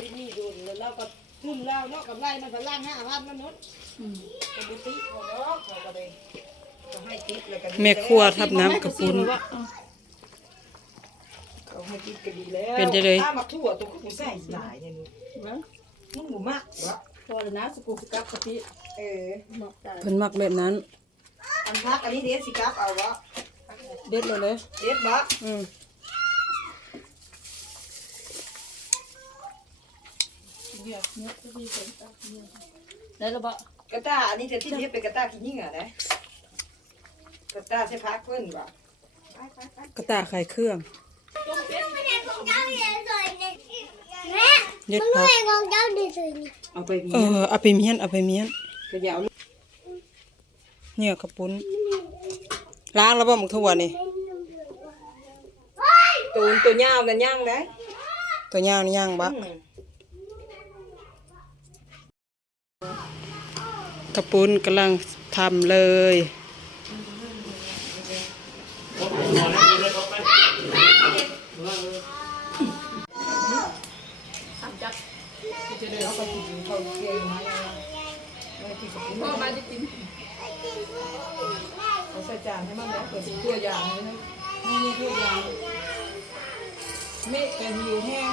ที่นี่ดูแล้วเราก็ขึ้นแล้วเนาะกำไรมันก็ล่างห้าพันมันนุษย์อืมปกติพอเนาะเขาก็เลยก็ให้ติ๊บแล้วกันแม่ครัวทับน้ำกระปุนว่าเอาเขาให้ติ๊บก็ดีแล้วเป็นจังได๋ถ้ามาทั่วตัวก็ผู้ใส่หลายเนี่ยนี่เบิ่งมึงหมูมากวะพอแล้วนะสกูสกับกะปิเออหมักได้เพิ่นมักแบบนั้น อันพักอันนี้เด็ดสิครับเอาวะเด็ดเลยเลยเด็ดบะอืม เบียดเนื้อก็มีเป็นตักเนื้อได้แล้วบ่กระตาอันนี้จะที่เด็ดเป็นกระตาขี้ยิ่งอะนะกระตาใช้พักเพิ่นวะกระตาไข่เครื่องเด็ดผักไม่ของเจ้าดีสุดนี่เอาไปเออเอาไปเมียนเอาไปเมียนกระยาวเนี่ยกระปุ้นล้างแล้วบ่หมึกทั่วนี่ตูนตัวยาวนั่นย่างนะตัวยาวนี่ย่างบ กระปุนกำลังทำเลยทำจักจะเดินเอาไปกินเขาเกงมไม่ที่กับพ่อมาจะกินเขาใส่จานให้มันแล้วเปิดตัวอย่างเลยนะนี่นี่ตัวอย่างเมฆกันหิวแห้ง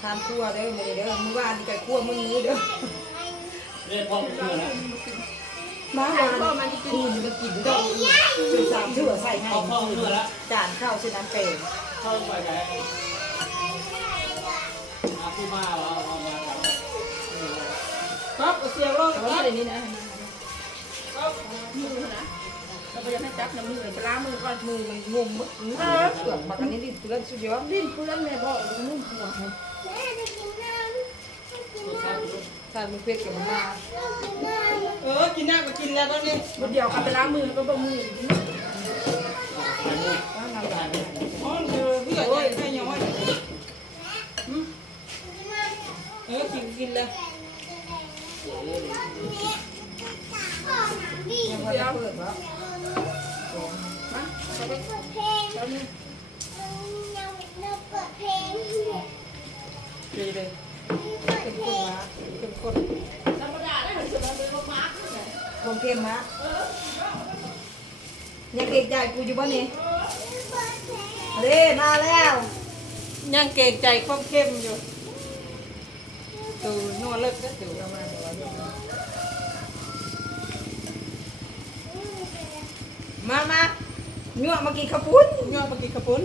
ทานครัวเด้อมาเด้อมื้อวานนี่ไก่ครัวมื้อเด้อ เรียกพ่อเพื่อนนะมาวานพ่อมันกินมันกินดอกสื่อสามเถื่อใส่ให้พ่อพ่อเพื่อนละจานข้าวเส้นน้ำเปงพ่อไปไหนอาคู่มาเหรอพ่อมาครับเสียงลงแต่ครับเดี๋ยวนี้นะมือนะเราไปยังให้จับน้ำมือไปล้างมือก่อนมือมันงมมือเสือกบักอันนี้ดิ้นเตือนสุดยอดดิ้นเพื่อนแม่บอกว่านุ่มหัว ให้ทานมันเผ็ดกับมันมาเออ กินน้ำก็กินแล้วตอนนี้วันเดียวกันไปล้างมือก็บ่มืออ๋อ เข้มมะยังเก่งใจกูอยู่บ้านนี้เด้มาแล้ว ยังเกรงใจความเข้มอยู่ตูนวดเลิกก็ตูประมาณเดี๋ยววันนี้มามายั่วมากินข้าวปุ้นยอดปกินกระปุน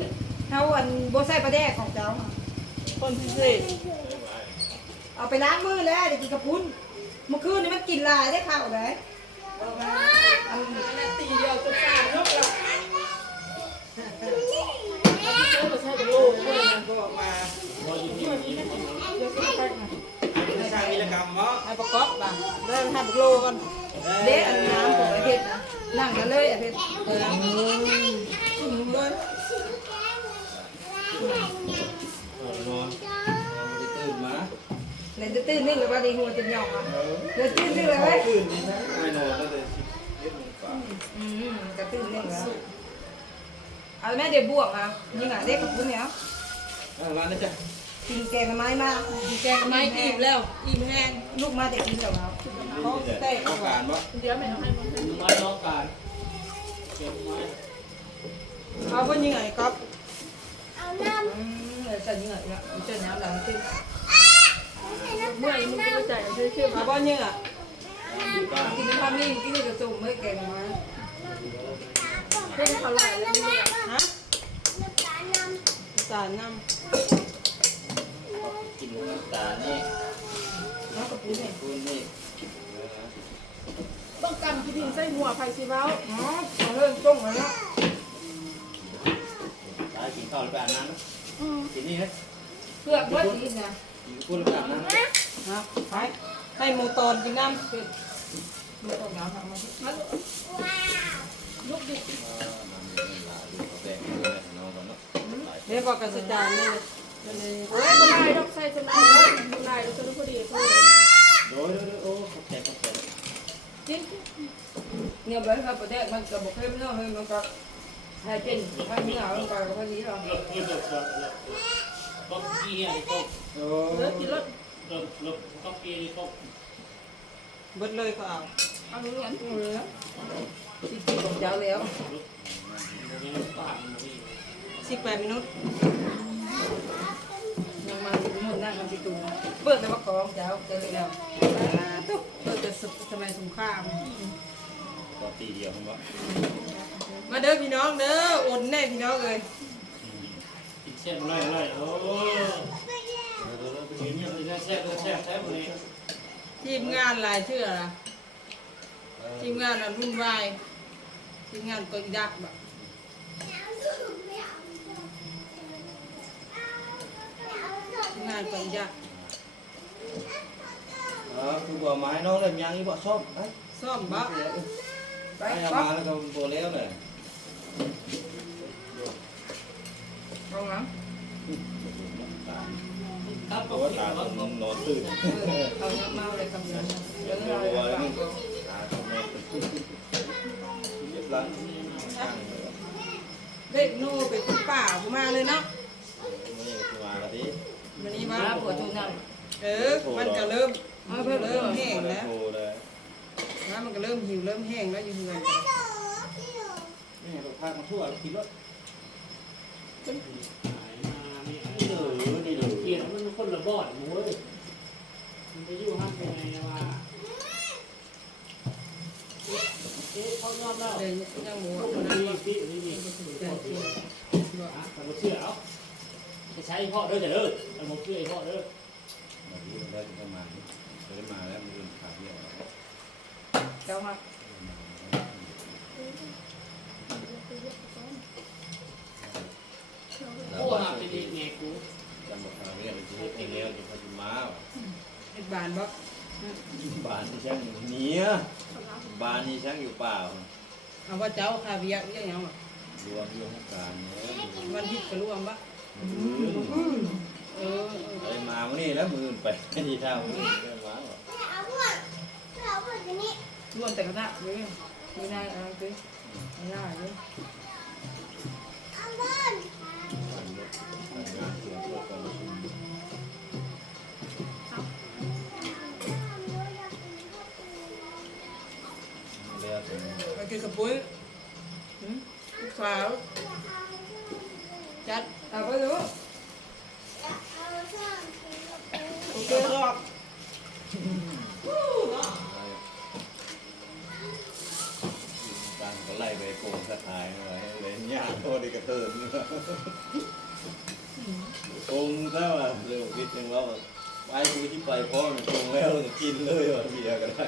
เฮาอันโบใส่ปลาแดกของเจ้าคนพิเศษเอาไปล้างมือแล้วเดี๋ยวกินข้าวปุ้นเมื่อคืนนี่มันกินหลายได้ข้าวเลย เอามาเอาตีเดียวจะสามยกแล้วเราใช้เป็นโลกเลยก็ออกมาสร้างกิจกรรมวะให้ประกอบบ้างได้ให้บักโลกันเด็อันน้ำของไอ้เพชรนะนั่งกันเลยไอเพชรเออเลย นอนไม่ได้ตื่นมา เลยจะ ตื่นนึกเลยว่าดีหัวจะหยอกอะเลยวตื่นนึกเลยเว้ยตื่นนี่นะไม่นอนตั้งแต่สิบเอ็ดโมงกว่าอืมกระตื่นนึกแล้วเอาแม่เดี๋ยวบวกอะยิงอะเด็กกับปุ้นเนี่ยอะร้านนี้จ้ะกินแกงไม้มากินแกงไม้อิ่มแล้วอิ่มแห้งลูกมาแต่กินแล้วเขาเตะต้องการวะเดี๋ยวแม่เอาให้มันให้ไม้ต้องการเก็บไม้เอาเพิ่นยังไงครับเอาน้อืมเออจะยิงอะเนี่ยมันจะน้ำหลังตื่น เมื่อยมึงก็ใจช่วยเชื่อเอาบ่ยังอะกินในความนี่กินในกระจุ่มไม่แกงไม้เพื่อนเขาไหลแล้วนี่ฮะำน้ำตาลน้สารน้กินน้ำตาลนี่น้ำกับปุ้นเนี่ยคุณนี่ต้องกำที่ดินใส่หัวไฟสิเว้าอ๋อเอาเริ่มต้มแล้วเนาะตายกินข้าวหรือเปล่าน้ำกินนี่ฮะเกือบว่าดีนะกินคุณหรือเปล่าน้ำำฮะไปให้หมูตอนกินน้ำเป็ดลูต้มน้ำทำมามาลูกดิแบ่งเลยน้องก่อนเนาะเดี๋ยวบอกกันสัจจานนี่เลยโอ้ยบ่ได้ดอกใส่จนได้บ่ได้ดอกจนพอดีพอดีโดยโดยโอ้ขอบใจขอบใจจริงเนี่ยแบบว่าประเทศมันกระบกเข้มเนาะเฮ้ยมันก็ให้เป็นถ้าเนื้อมันก็พอดีหรอก็เกี่ยก็เออกินรถ ลบลบก็กีก็เบิดเลยก็เอาเอาเรื่องเอาเลยสิกินของเจ้าแล้วสิบแปดมินิทยังมาถึงนู่นนั่งกันที่ตูเปิดแต่ว่าของเจ้าเจอแล้วตุ๊กเปิดแต่สมัยสงครามก็ตีเดียวผมว่ามาเด้อพี่น้องเด้ออดแน่พี่น้องเลยกินแซ่บไล่ไล่โอ้ย ทีมงานหลายเชื่อละทีมงานมันวุ่นวายทีมงานตัวยักษ์แบบทีมงานตัวยักษ์อ่าคือว่าไม้น้องเล่มยางนี่บ่ชอบไอ้ซ่อมบ่ไปไอ้ปั๊บมาแล้วก็โบแล้วเนี่ย เอาหลังครับเพราะว่าตาผมนอนตื่นเออเอาเนื้อเมาเลยคำเดียวเดี๋ยวเพเราราะว่าจะมัฟันอนตาผมนนเรียบร้อยเด็กโน่ไปคุณป่ากูมาเลยเนาะไม่ได้มาแล้วดิวันนี้มามาปวดทุนนั่งเออ มันก็เริ่มเอาเพิ่มเริ่เริ่มแห้งแล้วนะมันก็เริ่มหิวเริ่มแห้งแล้วอยู่เฮือนนี่เราพามาทั่วคิดว่านี่นี่เด้อนี่เด้อ เกียรมันคนละบอดหมูเลยมันไปอยู่ห้างเป็นไงนะว่าเอ๊ะเขายอมแล้วเลยยังหมูพวกคมันนนั้นมีว่าพี่นี่มีใจเย็นแต่ผมเชื่อเอาจะใช้พ่อเด้อจะเด้อแต่ผมเชื่อพ่อเด้อมาดีได้ถึงประมาณนี้ได้มาแล้วมันขาดเยอะเจ้ามา โอ้หาเป็นเด็กไงกู จำบอกเราไม่ได้ที่ให้เลี้ยงที่พันม้า เอ็ด บานบ่บ้านที่ช่างเนี้ยบ้านที่ช่างอยู่เปล่าเอาว่าเจ้าคาเวียร์เรียกหยังวะรวมโยงการเนี้ยวันพิษก็รวมบ่เออไอ้มาวันนี้แล้วมือไปที่เท่ามือเรื่องม้ารวมแต่กระทะเลยไม่ได้อะไรคือไม่ได้เลย เป็นมันคือกระปุ้ยหืมลูกสาวจัดเอาไปดูโอเครอบการก็ไล่ไปโกงสถายเลยเลยญาติโทษดีกระเทินโกงซะว่าเร็วคิดยังว่าไปกูที่ไปพ่อมันโกงแล้วกินเลยว่ะเบียร์ก็ได้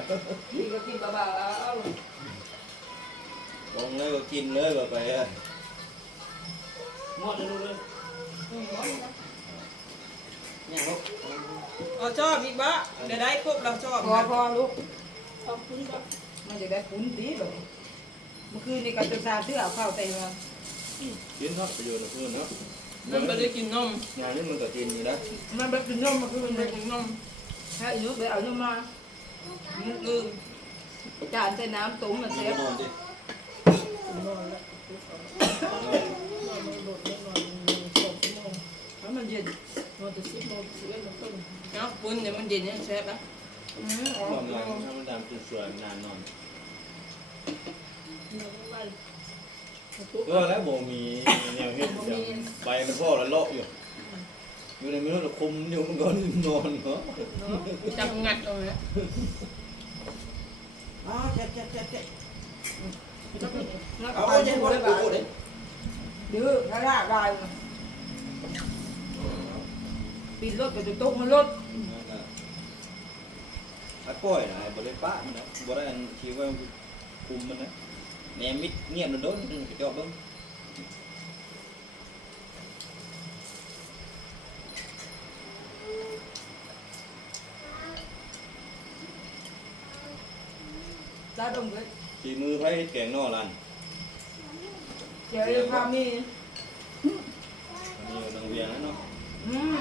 พี่ก็กินเบาๆเอาเอา ลงเลยก็กินเลยว่าไปอะงอดเลยลูกเลยเนี่ยลูกเอาชอบอีกบ่เดี๋ยวได้ครบเราชอบพอนะพอลูกขอบคุณครับมันจะได้คุ้นดีแบบนี้เมื่อคืนนี่ก็จะซาเสื้อเอาข้าวเต็มมากินครับประโยชน์กับเพื่อนเนาะมันไม่ได้กินนมงานนี้มันก็กินอยู่นะมันแบบกินนมเมื่อคืนมันเลไม่ยกินนมถ้าอายุไปเอานมมามันลืมจานใส่น้ำตุ้มมัน กิเสีนยก็นอนดิแล้วมันเย็นนอนจะสิบโมงสิบเอ็ดโมงครึ่งเนาะปุ้นเดี๋ยวมันเย็นเนี่ยแซ่บนะอืมอ๋อความรักถ้ามันดำจนสวยนานนอนก็แล้วโบมีแนวเฮ็ดอย่างใบมันพ่อแล้วเลาะอยู่อยู่ในมือเราคุมอยู่มันก็นอนเนาะจับงัดเอาเลยอ้าวแจ๊บแจ๊บแจ๊บแจ๊บ แล้วก็เอาไปไปเย็ยันงหมบ่ดได้เลยกูบ่าเลยดื้อถ้าลากได้ปิดรถไปตุ้มมันรถถ้าปล่อยนะบ่ได้ป้ามันนะบ่ได้อันคิดว่าคุมมันนะแหนมิดเงียบโดนๆไปจอบเบิ่งจ้าดงเลยสีมือไผเฮ็ดแกงนอลันเดี๋ยวเรื่องความมีอันนี้นางเวียงนะเนาะอืม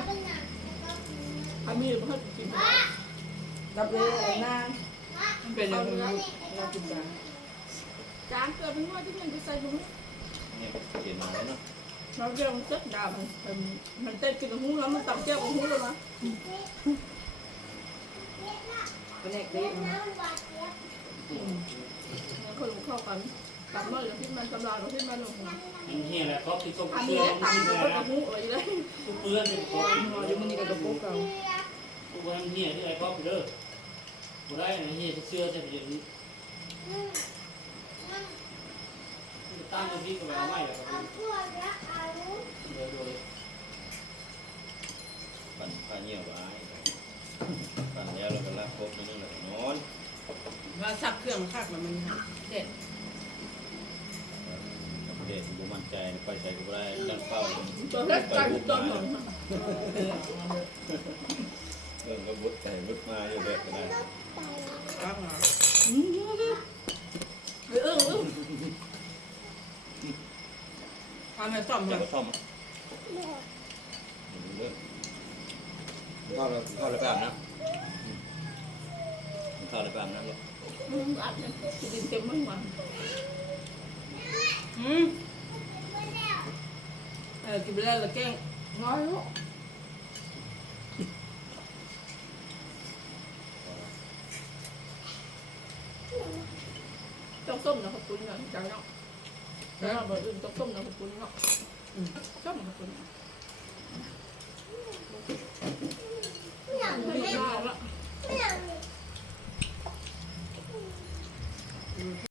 อามีเพิ่งกินกับเลยไอ้นางมันเป็นอะไรไม่รู้เรากินกันจานเกิดเป็นว่าที่มันจะใส่ตรงนี้เนี่ยเขียนมาแล้วเนาะเราเรียกมันเต้นดาวมันมันเต้นกินกับหูแล้วมันตับเจ้ากับหูเลยมั้ยเละนะ คนลงข้ากันกลับมาเหลือที่มันกำลังเหลือที่มันลงมามันเฮียแหละก็ที่ต้องอันเชื่นี้อตัมัดนคนนะหูเลยเลยกูเพื่อนเนี่ยก็เดี๋ยวมันนี่ก็กระปุกเก่ากูว่ามันเฮียที่ไอ้ก็ไปเด้อกูได้นะเฮียเชื่อจะไปอย่างนี้ตั้งตรงนี้ก็ไปเอาไม้แล้วก็เดี๋ยวดูเลยปั่นผ้าเหี่ยวไว้ปั่นแล้วเราก็ลากครบนั่นแหละนอน ว่าซักเครื่องคักมันมันเด็ดเด็กกูมั่นใจไปใส่กูได้ดันเป้าตัวเล็กกันตัวหน่อยเรื่องก็บุดไก่บุดมาอยู่แบบนั้นคักมาเออเออทำให้ซ่อมเลยซ่อมเข้าแล้วเข้าแล้วแบบนะ ข้าแล้วแบบนั้นหรออัดดินเต็มมันมันอืมเออกินไปแล้วละแกงน้อยลูกต้องต้มนะขอบคุณนะจังเนาะแล้วเราบอกอื่นต้องต้มนะขอบคุณเนาะต้มนะขอบคุณ